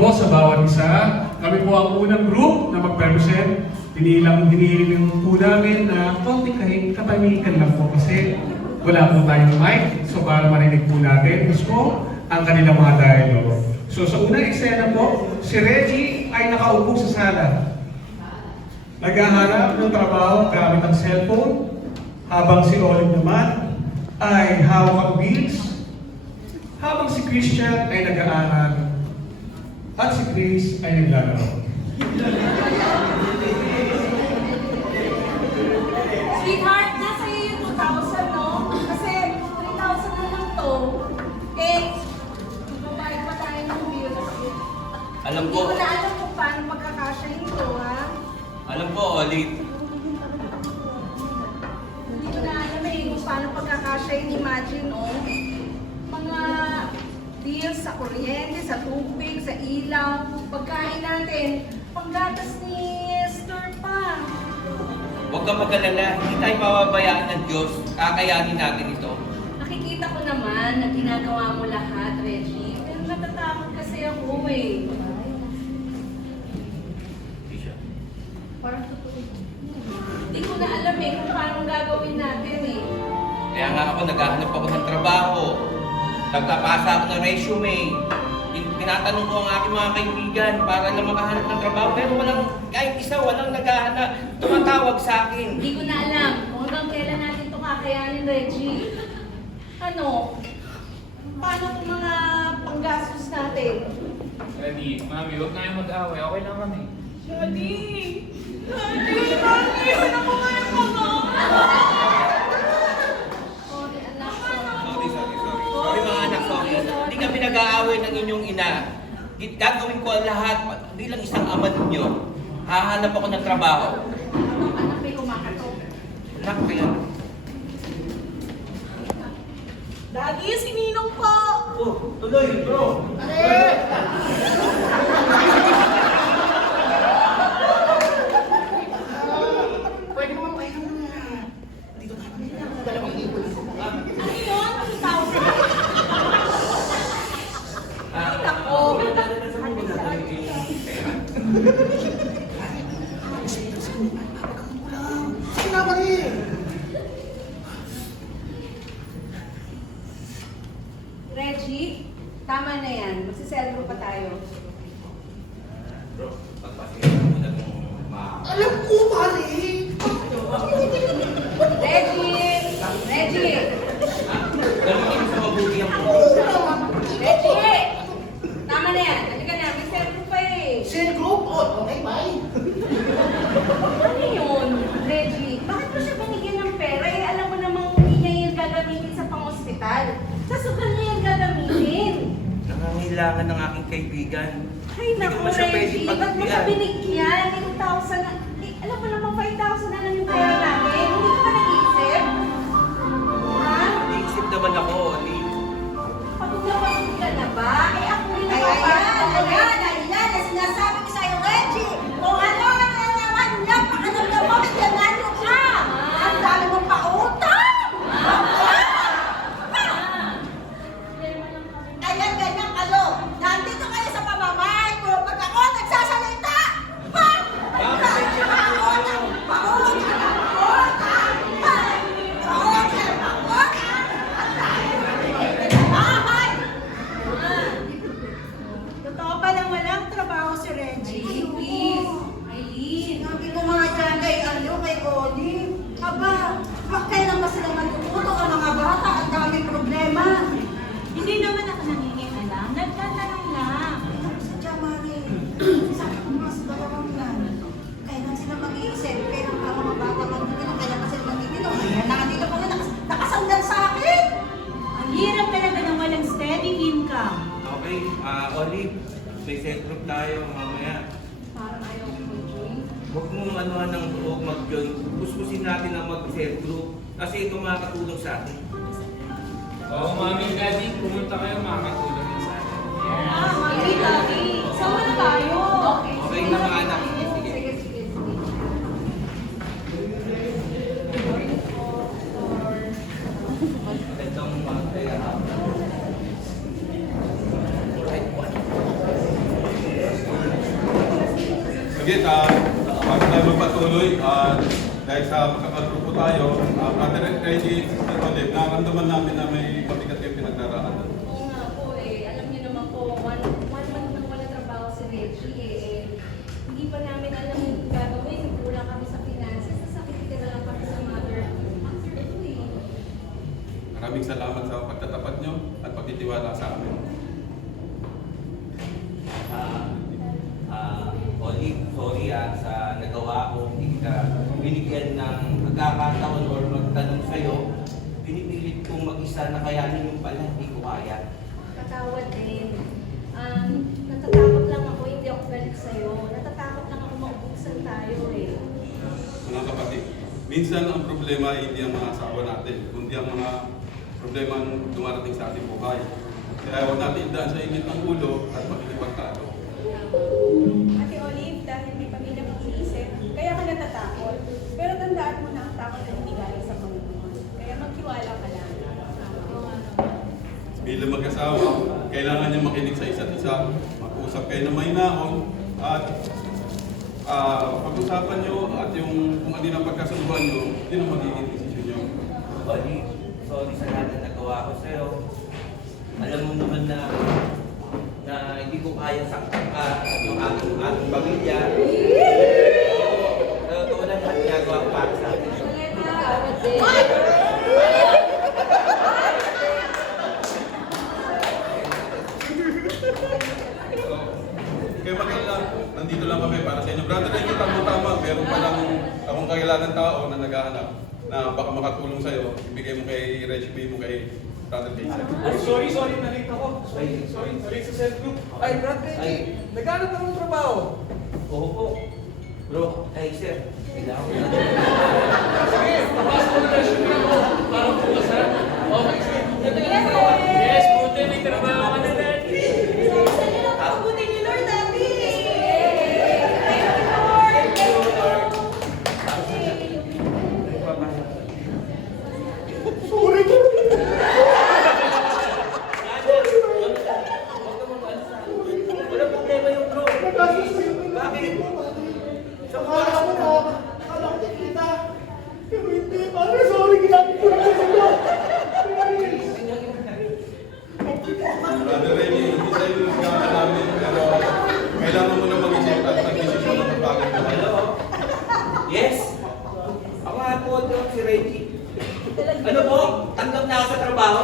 Po sa bawat isa, kami po ang unang group na mag-represent. Hinihiling po namin na konting katahimikan lang po kasi wala po tayong mic. So para marinig po natin gusto ang kanilang mga dialogue. So sa unang eksena po, si Reggie ay nakaupo sa sala. Naghahanap ng trabaho gamit ang cellphone, habang si Olive naman ay hawak ang bills, habang si Christian ay nag-aaral at si Chris ay naglalaro. Sweetheart, nasa iyo yung 2,000, no? Kasi 3,000 na lang to. Eh, magbabayad pa tayo ng bills. Alam Hindi ko, ko na alam kung paano magkakasyahin to, ha? alam ko, Olive. Hindi ko na alam kung paano pagkakasyahin. Imagine, oh. Mga bills sa kuryente, sa tubig, sa ilaw, pagkain natin, panggatas ni Esther pa. Huwag kang mag-alala, hindi tayo pababayaan ng Diyos. Kakayanin natin ito. Nakikita ko naman na ginagawa mo lahat, Reggie. Pero natatakot kasi ako, eh. Parang totoo. Hindi ko na alam kung paano gagawin natin, eh. Kaya nga ako, naghahanap ako ng trabaho. Nagpapasa ako ng resume. Tinatanong ko ang aking mga kaibigan para lang makahanap ng trabaho. Pero walang, kahit isa, walang naghahanap. Tumatawag sa akin. Hindi ko na alam kung hanggang kailan natin ito kakayanin, Reggie. Ano? Paano kung mga panggastos natin? Daddy, Mami, huwag na kayong mag-away. Okay lang kami. Daddy! Daddy! Mami! Ano ko ngayon mga? Sorry, anak. Sorry. Sorry mga anak, sorry. Hindi kami nag-aaway ng inyong ina. Gagawin ko ang lahat bilang isang ama ninyo. Hahanap ako ng trabaho. Anak, may kumakatok. Anak, kaya... Daddy, si Ninong po! Oh, tuloy, bro. Pwede mo kayo muna. Dito na kami. Dalawang ibon. Ano yun? 2,000? Ay, nako! Sige na, Marie. Reggie, tama na yan. Magsiselro pa tayo. Bro, pagpasira mo na itong Alam ko, Marie. Reggie! Reggie! Gamitin sa mabuti ang Oo naman. Reggie! Tama na yan. Halika na. May selro pa eh. Share group. Oh, okay, bye. Ano yun, Reggie? Bakit mo siya binigyan ng pera? Eh, alam mo namang hindi niya yung gagamitin sa pang-hospital. Sa sugal niya yung gagamitin. nangangailangan ng aking kaibigan. Ay, Hindi ko naku, ba siya pwede Reggie. Ba't mo siya pagbigyan? binigyan? 8,000 na. Eh, alam mo namang 5,000 na lang yung pera natin. Hindi ka ba nag-iisip? Ha? Naisip naman ako, Olive. Pagod ka na ba? Eh, ako rin Ay, ayan na sinasabi ko sa'yo, Reggie. Kung ano naman, napakalam na mo, ganano ka. Ang dami mong pautang. Ayan, ganyan kalo. Nandito kayo sa pamamahay ko. Pag ako nagsasalita, ha? Pasensya na po kayo. Totoo pa lang walang trabaho si Reggie. Ay, please. Aileen. Sinabi ko nga dyan kay kay Olive. Aba, kailan ba sila matututo ang mga bata? Ang daming problema. Hindi naman ako nangingialam. Nagtatanong lang. Sadya, Mari. Sabi ko nga sa dalawang yan. Kailan sila mag-iisip? Kailan pa mga bata magiging? Kailan pa sila magiging? Ayan, nakandito pa nga nakasandal sa akin. Ang hirap talaga ng walang steady income. Okay, Olive, may set group tayo mamaya. Parang ayaw ko mag-join. Huwag mong anuhan ng huwag mag-join. Puspusin natin ang mag-set group kasi ito makakatulong sa atin. Oo, Mami, Daddy, pumunta kayo, makakatulong yun sa atin. Ah, Mami, Daddy. Sama na tayo. Okay. Okay na mga anak. Sige, sige. Sige, sige, sige. Magandang umaga. Alright, one. Sige, bago tayo magpatuloy, dahil sa magkakagrupo tayo, Brother Reggie, Sister Olive, nakaramdaman namin na may mabigat yung pinagdaraanan. Oo nga po eh. Alam niyo naman po, one month nang wala trabaho si Reggie eh. Hindi pa namin alam yung gagawin. Kulang kami sa finances. Nasakit na lang kami sa mother. After ito eh. Maraming salamat sa pagtatapat nyo at pagtitiwala sa amin. Olive, sorry sa nagawa ko, hindi ka binigyan ng pagkakataon or magtanong sa'yo. Pinipilit kong mag-isa na kayanin yung pala, hindi ko kaya. Katawad din. Natatakot lang ako, hindi ako galit sa'yo. Natatakot lang ako maubusan tayo eh. Mga kapatid, minsan ang problema ay hindi ang mga asawa natin, kundi ang mga problema ang dumarating sa ating buhay. Kaya huwag natin idaan sa init ng ulo at makikipagtalo. Ate Olive, dahil may pamilya kang iniisip, kaya ka natatakot. Pero tandaan mo na ang takot na hindi galing sa Panginoon. Kaya magtiwala ka lang. Bilang mag-asawa, kailangan niya makinig sa isa't isa, mag-usap kayo na may naon, at pag-usapan nyo at yung kung ano ang pagkasunduan nyo, yun ang magiging desisyon nyo. Olive, sorry sa lahat na nagawa ko sa'yo. Alam mo naman na hindi ko kaya saktan ka at yung aking pamilya. Totoo lang lahat ginagawa ko para sa akin. Katawad din. Kaya mag-alala, nandito lang kami para sa inyo. Brother, hindi tama-tama, meron pa lang akong kailangan tao na naghahanap na baka makatulong sa'yo. Ibigay mo kay Reggie, mo kay Brother Jason. Sorry, nalate ako. Sorry, sa self group. Ay, Brad Reggie, naghanap ka ng trabaho. Oo po. Bro, sir, kailangan ko na. Sige, papasok ko na resume ako. Parang bukas ha. Okay, sige. Yes, buti may trabaho ka na dati. Gusto niyo lang pakubutin ni Lord natin. Wala problema yung bro. Bakit? Akala ko kita. Pero hindi, pare, sorry, ginamit ko na sa iyo. Brother Reggie, hindi sa'yo yung naghahanap namin, pero kailangan mo na mag-isip at mag-desisyon ng bagay mo. Hello? Yes? Ako nga po doon si Reggie. Ano po? Tanggap na ako sa trabaho?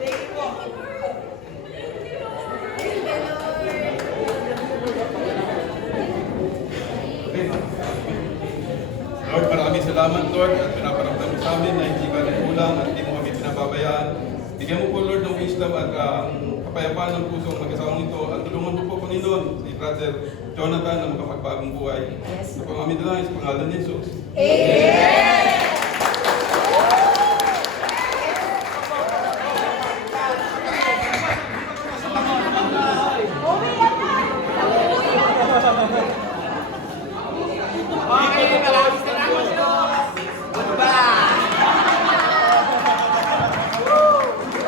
Thank you po. Okay. Lord, maraming salamat, Lord, at pinaparamdam mo sa amin na hindi ka nagkulang at hindi mo kami pinababayaan. Bigyan mo po, Lord, ng wisdom at kapayapaan ng puso ng mag-asawang ito. At tulungan mo po, Panginoon, si Brother Jonathan na makapagbagong buhay. Ito po ang aming dalangin sa pangalan ni Jesus. Amen!